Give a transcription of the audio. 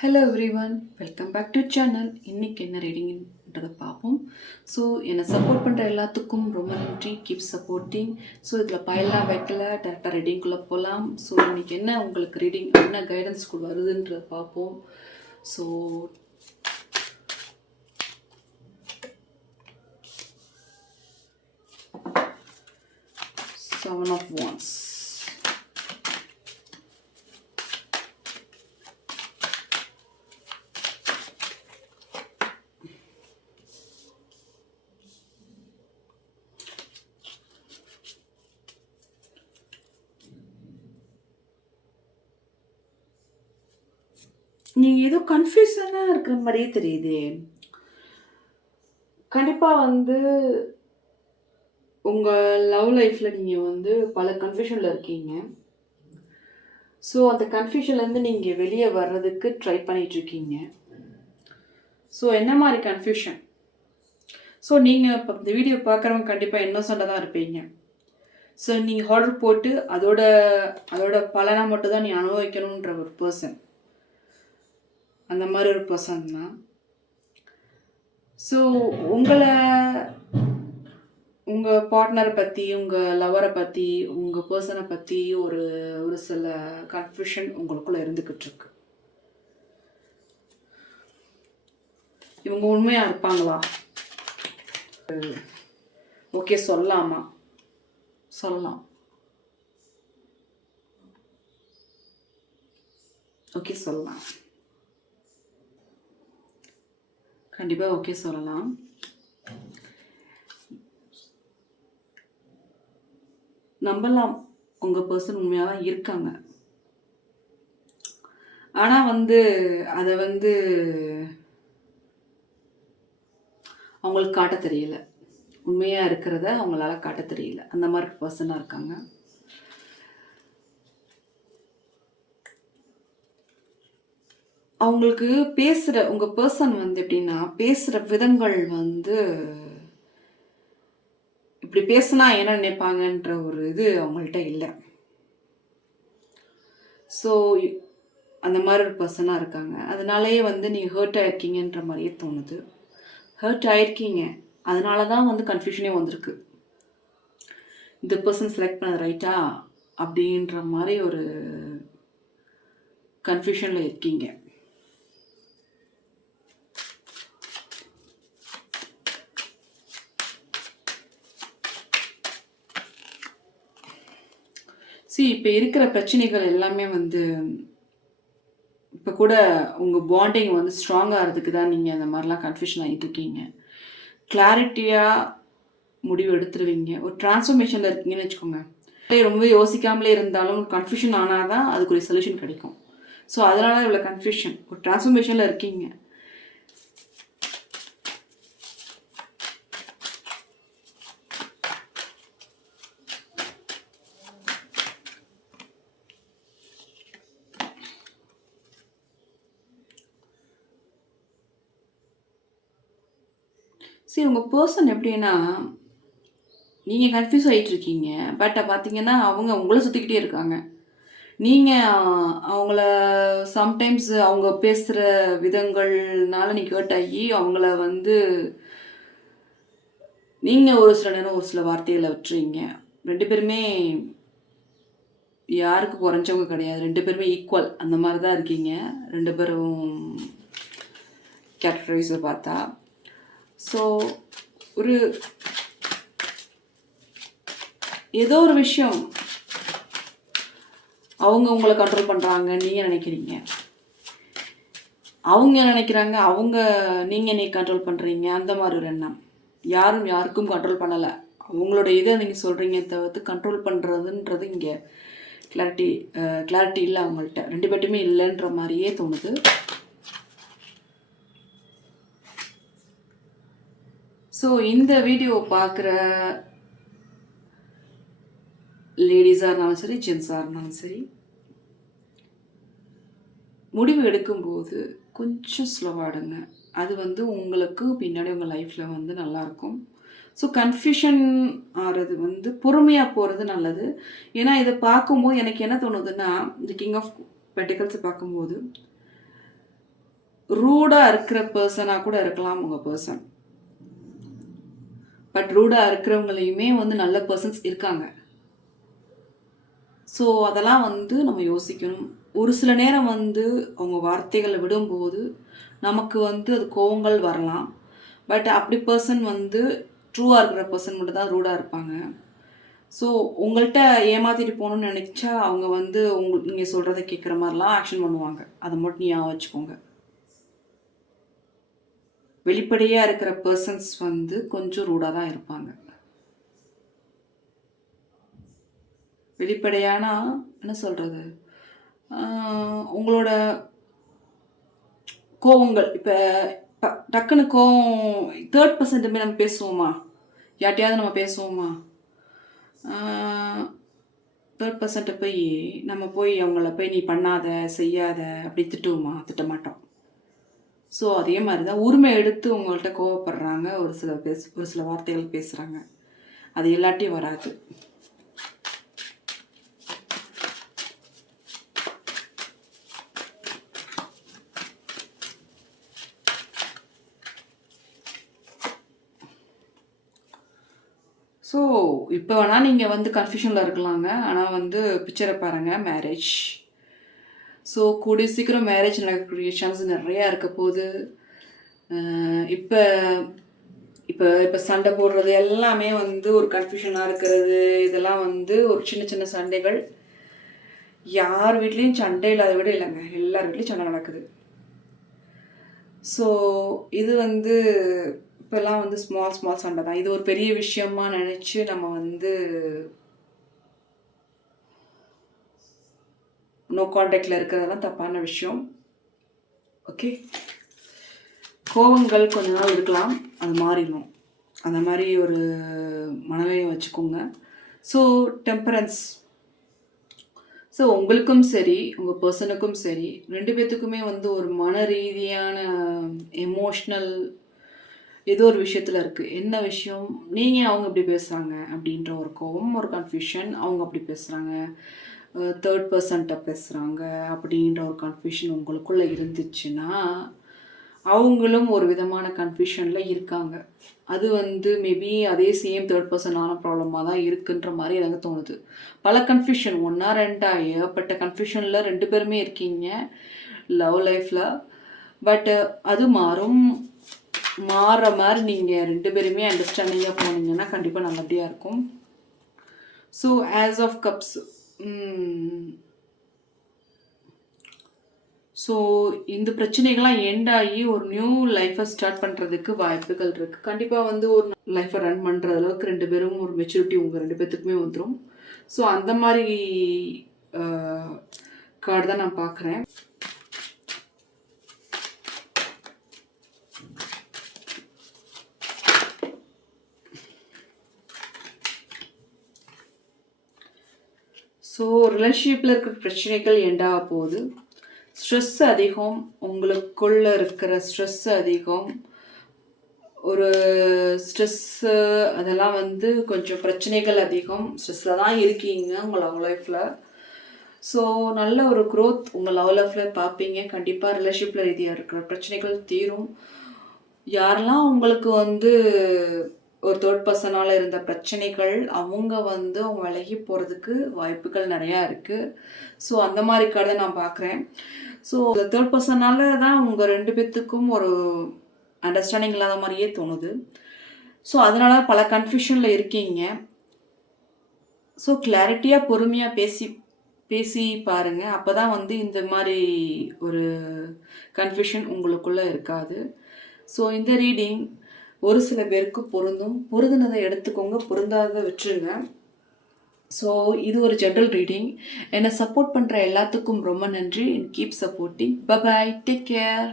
Hello everyone, welcome back to channel. இன்றைக்கி என்ன ரீடிங்ன்றதை பார்ப்போம். ஸோ என்னை சப்போர்ட் பண்ணுற எல்லாத்துக்கும் ரொம்ப நன்றி. Keep supporting. ஸோ இதில் பயலாம் வைக்கல, டேரெக்டாக ரீடிங்குள்ளே போகலாம். ஸோ இன்றைக்கி என்ன உங்களுக்கு ரீடிங் என்ன கைடன்ஸ் வருதுன்றதை பார்ப்போம். So Seven of Wands. நீங்கள் ஏதோ கன்ஃபியூஷனாக இருக்கிற மாதிரியே தெரியுது. கண்டிப்பாக உங்கள் லவ் லைஃப்பில் நீங்கள் பல கன்ஃபியூஷனில் இருக்கீங்க. ஸோ அந்த கன்ஃபியூஷன்லேருந்து நீங்கள் வெளியே வர்றதுக்கு ட்ரை பண்ணிகிட்ருக்கீங்க. ஸோ என்ன மாதிரி கன்ஃபியூஷன்? ஸோ நீங்கள் இப்போ இந்த வீடியோ பார்க்குறவங்க கண்டிப்பாக இன்னோசண்ட்டாக தான் இருப்பீங்க. ஸோ நீங்கள் ஆர்டர் போட்டு அதோட பலனை மட்டும் தான் நீ அனுபவிக்கணுன்ற ஒரு பர்சன், அந்த மாதிரி ஒரு பர்சன் தான். ஸோ உங்கள் பார்ட்னரை பற்றி, உங்கள் லவரை பற்றி, உங்கள் பர்சனை பற்றி ஒரு சில கன்ஃபியூஷன் உங்களுக்குள்ளே இருந்துக்கிட்டு இருக்கு. இவங்க உண்மையாக இருப்பாங்களா? ஓகே சொல்லலாமா? சொல்லலாம். ஓகே சொல்லலாம், கண்டிப்பாக ஓகே சொல்லலாம். நம்பலாம், உங்கள் பர்சன் உண்மையாக தான் இருக்காங்க. ஆனால் அதை அவங்களுக்கு காட்ட தெரியல. உண்மையாக இருக்கிறத அவங்களால காட்ட தெரியல. அந்த மாதிரி பர்சனாக இருக்காங்க. அவங்களுக்கு பேசுகிற உங்கள் பர்சன் எப்படின்னா, பேசுகிற விதங்கள் இப்படி பேசுனா என்ன நினைப்பாங்கன்ற ஒரு இது அவங்கள்ட்ட இல்லை. ஸோ அந்த மாதிரி ஒரு பர்சனாக இருக்காங்க. அதனாலேயே நீங்கள் ஹர்ட் ஆயிருக்கீங்கன்ற மாதிரியே தோணுது. ஹர்ட் ஆயிருக்கீங்க, அதனால தான் கன்ஃபியூஷனே வந்திருக்கு. இந்த பர்சன் செலக்ட் பண்ணது ரைட்டா அப்படின்ற மாதிரி ஒரு கன்ஃபியூஷனில் இருக்கீங்க. இப்போ இருக்கிற பிரச்சனைகள் எல்லாமே இப்போ கூட உங்கள் பாண்டிங் ஸ்ட்ராங்காக ஆகிறதுக்கு தான் நீங்கள் அந்த மாதிரிலாம் கன்ஃபியூஷன் ஆகிட்டு இருக்கீங்க. கிளாரிட்டியாக முடிவு எடுத்துருவீங்க. ஒரு டிரான்ஸ்ஃபர்மேஷனில் இருக்கீங்கன்னு வச்சுக்கோங்க. ரொம்ப யோசிக்காமலே இருந்தாலும் கன்ஃபியூஷன் ஆனால் தான் அதுக்கு ஒரு சொல்யூஷன் கிடைக்கும். ஸோ அதனால இவ்வளோ கன்ஃபியூஷன். ஒரு டிரான்ஸ்ஃபர்மேஷனில் இருக்கீங்க. சரி, உங்கள் பர்சன் எப்படின்னா, நீங்கள் கன்ஃபியூஸ் ஆகிட்டுருக்கீங்க. பட் பார்த்தீங்கன்னா அவங்க உங்களை சுற்றிக்கிட்டே இருக்காங்க. நீங்கள் அவங்கள சம்டைம்ஸ் அவங்க பேசுகிற விதங்கள்னால நீங்கள் ஹர்ட் ஆகி அவங்கள நீங்கள் ஒரு சில நேரம் ஒரு சில வார்த்தைகளை விட்டுறீங்க. 2 பேருமே யாருக்கு குறைஞ்சவங்க கிடையாது. 2 பேருமே ஈக்குவல், அந்த மாதிரி தான் இருக்கீங்க 2 பேரும் கேரக்டரைஸை பார்த்தா. ஸோ ஏதோ ஒரு விஷயம் அவங்க உங்களை கண்ட்ரோல் பண்ணுறாங்க நீங்கள் நினைக்கிறீங்க. அவங்க நினைக்கிறாங்க நீங்கள் கண்ட்ரோல் பண்ணுறீங்க. அந்த மாதிரி ஒரு எண்ணம். யாரும் யாருக்கும் கண்ட்ரோல் பண்ணலை. அவங்களோட இதை நீங்கள் சொல்கிறீங்க தவிர்த்து கண்ட்ரோல் பண்ணுறதுன்றது இங்கே கிளாரிட்டி இல்லை அவங்கள்ட்ட. 2 பேர்ட்டுமே இல்லைன்ற மாதிரியே தோணுது. ஸோ இந்த வீடியோவை பார்க்குற லேடிஸாக இருந்தாலும் சரி, ஜென்ஸாக இருந்தாலும் சரி, முடிவு எடுக்கும்போது கொஞ்சம் ஸ்லோவாக எடுங்க. அது உங்களுக்கு பின்னாடி உங்கள் லைஃப்பில் நல்லாயிருக்கும். ஸோ கன்ஃபியூஷன் ஆகிறது பொறுமையாக போகிறது நல்லது. ஏன்னா இதை பார்க்கும்போது எனக்கு என்ன தோணுதுன்னா, இந்த கிங் ஆஃப் பென்டிகல்ஸை பார்க்கும்போது ரூடாக இருக்கிற பர்சனாக கூட இருக்கலாம் உங்கள் பர்சன். பட் ரூடாக இருக்கிறவங்களையுமே வந்து நல்ல பர்சன்ஸ் இருக்காங்க. ஸோ அதெல்லாம் வந்து நம்ம யோசிக்கணும். ஒரு சில நேரம் வந்து அவங்க வார்த்தைகளை விடும்போது நமக்கு வந்து அது கோவங்கள் வரலாம். பட் அப்படி பர்சன் வந்து ட்ரூவாக இருக்கிற பர்சன் மட்டும் தான் ரூடாக இருப்பாங்க. ஸோ உங்கள்கிட்ட ஏமாற்றிட்டு போகணுன்னு நினச்சா அவங்க வந்து நீங்கள் சொல்கிறத கேட்குற மாதிரிலாம் ஆக்ஷன் பண்ணுவாங்க. அதை மட்டும் ஞாபகம் வச்சுக்கோங்க. வெளிப்படையாக இருக்கிற பர்சன்ஸ் வந்து கொஞ்சம் ரூடாக தான் இருப்பாங்க. வெளிப்படையானா என்ன சொல்கிறது, உங்களோட கோவங்கள் இப்போ டக்குன்னு கோவம் 3% நம்ம பேசுவோமா? யார்ட்டையாவது நம்ம பேசுவோமா? 3% போய் நம்ம போய் அவங்கள போய் நீ பண்ணாத செய்யாத அப்படி திட்டுவோமா? திட்ட மாட்டோம். ஸோ அதே மாதிரி தான் உரிமை எடுத்து உங்கள்கிட்ட கோவப்படுறாங்க, ஒரு சில வார்த்தைகள் பேசுகிறாங்க. அது எல்லாட்டையும் வராது. ஸோ இப்போ வேணால் நீங்கள் வந்து கன்ஃபியூஷனில் இருக்கலாங்க. ஆனால் வந்து பிக்சரை பாருங்கள், மேரேஜ். ஸோ கூடிய சீக்கிரம் மேரேஜ் நடக்கக்கூடிய சான்ஸ் நிறையா இருக்க போது. இப்போ இப்போ இப்போ சண்டை போடுறது எல்லாமே வந்து ஒரு கன்ஃபியூஷனாக இருக்கிறது, இதெல்லாம் வந்து ஒரு சின்ன சின்ன சண்டைகள். யார் வீட்லேயும் சண்டை இல்லாத விட இல்லைங்க, எல்லார் வீட்லேயும் சண்டை நடக்குது. ஸோ இது வந்து இப்போல்லாம் வந்து ஸ்மால் சண்டை தான். இது ஒரு பெரிய விஷயமா நினச்சி நம்ம வந்து நோ கான்டாக்டில் இருக்கிறதெல்லாம் தப்பான விஷயம். ஓகே, கோவங்கள் கொஞ்ச நாள் இருக்கலாம், அது மாறிடும். அந்த மாதிரி ஒரு மனநிலையை வச்சுக்கோங்க. So temperance. ஸோ உங்களுக்கும் சரி உங்கள் பர்சனுக்கும் சரி 2 பேர்த்துக்குமே வந்து ஒரு மன ரீதியான எமோஷ்னல் ஏதோ ஒரு விஷயத்தில் இருக்குது. என்ன விஷயம்? நீங்கள் அவங்க இப்படி பேசுகிறாங்க அப்படின்ற ஒரு கோவம், ஒரு கன்ஃபியூஷன். அவங்க அப்படி பேசுகிறாங்க, 3rd பர்சன்ட்ட பேசுகிறாங்க அப்படின்ற ஒரு கன்ஃபியூஷன் உங்களுக்குள்ளே இருந்துச்சுன்னா அவங்களும் ஒரு விதமான கன்ஃபியூஷனில் இருக்காங்க. அது வந்து மேபி அதே சேம் 3rd பர்சனான ப்ராப்ளமாக தான் இருக்குன்ற மாதிரி எனக்கு தோணுது. பல கன்ஃபியூஷன், 1 2 ஏகப்பட்ட கன்ஃபியூஷனில் 2 பேருமே இருக்கீங்க லவ் லைஃப்பில். பட் அது மாற மாதிரி நீங்கள் 2 பேருமே அண்டர்ஸ்டாண்டிங்காக போனீங்கன்னா கண்டிப்பாக நல்லபடியாக இருக்கும். So as of cups. So இந்த பிரச்சனைகள்லாம் எண்ட் ஆகி ஒரு நியூ லைஃப்பை ஸ்டார்ட் பண்ணுறதுக்கு வாய்ப்புகள் இருக்குது. கண்டிப்பாக வந்து ஒரு லைஃப்பை ரன் பண்ணுற அளவுக்கு 2 பேரும் ஒரு மெச்சூரிட்டி உங்கள் 2 பேர்த்துக்குமே வந்துடும். ஸோ அந்த மாதிரி கார்டு தான் நான் பார்க்குறேன். ஸோ ரிலேஷன்ஷிப்பில் இருக்கிற பிரச்சனைகள் எண்டாக போகுது. ஸ்ட்ரெஸ் அதிகம், உங்களுக்குள்ளே இருக்கிற ஸ்ட்ரெஸ் அதிகம். ஒரு ஸ்ட்ரெஸ்ஸு அதெல்லாம் வந்து கொஞ்சம் பிரச்சனைகள் அதிகம். ஸ்ட்ரெஸ்ஸில் தான் இருக்கீங்க உங்கள் லவ் லைஃப்பில். ஸோ நல்ல ஒரு க்ரோத் உங்கள் லவ் லைஃப்பில் பார்ப்பீங்க. கண்டிப்பாக ரிலேஷன்ஷிப்பில் ரீதியாக இருக்கிற பிரச்சனைகள் தீரும். யாரெல்லாம் உங்களுக்கு வந்து ஒரு 3rd பர்சனால் இருந்த பிரச்சனைகள் அவங்க வந்து அவங்க விலகி போகிறதுக்கு வாய்ப்புகள் நிறையா இருக்குது. ஸோ அந்த மாதிரி கார்டை நான் பார்க்குறேன். ஸோ 3rd பர்சனால் தான் உங்கள் 2 பேர்த்துக்கும் ஒரு அண்டர்ஸ்டாண்டிங் இல்லாத மாதிரியே தோணுது. ஸோ அதனால பல கன்ஃபியூஷனில் இருக்கீங்க. ஸோ கிளாரிட்டியாக பொறுமையாக பேசி பாருங்கள். அப்போ தான் வந்து இந்த மாதிரி ஒரு கன்ஃபியூஷன் உங்களுக்குள்ளே இருக்காது. ஸோ இந்த ரீடிங் ஒரு சில பேருக்கு பொருந்தும். பொருந்தினதை எடுத்துக்கோங்க, பொருந்தாததை விட்டுருங்க. ஸோ இது ஒரு ஜென்ரல் ரீடிங். என்னை சப்போர்ட் பண்ணுற எல்லாத்துக்கும் ரொம்ப நன்றி. Keep supporting. Bye, take care.